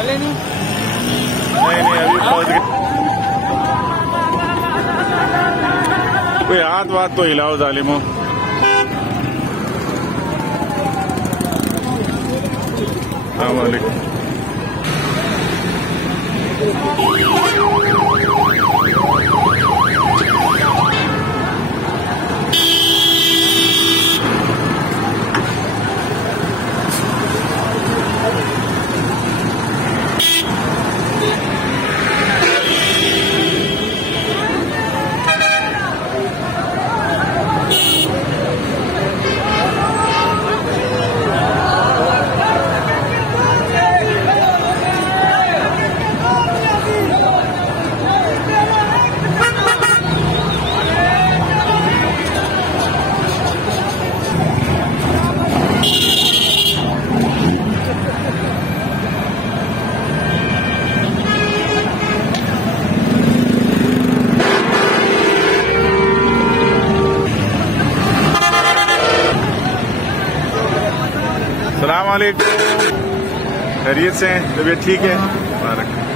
चले नहीं अभी पहुंच गए। कोई हाथ वाथ तो हिलाओ जालिमो। अस्सलाम वालेकुम। अस्सलाम वालेकुम। खैरियत से हैं? तबीयत ठीक है?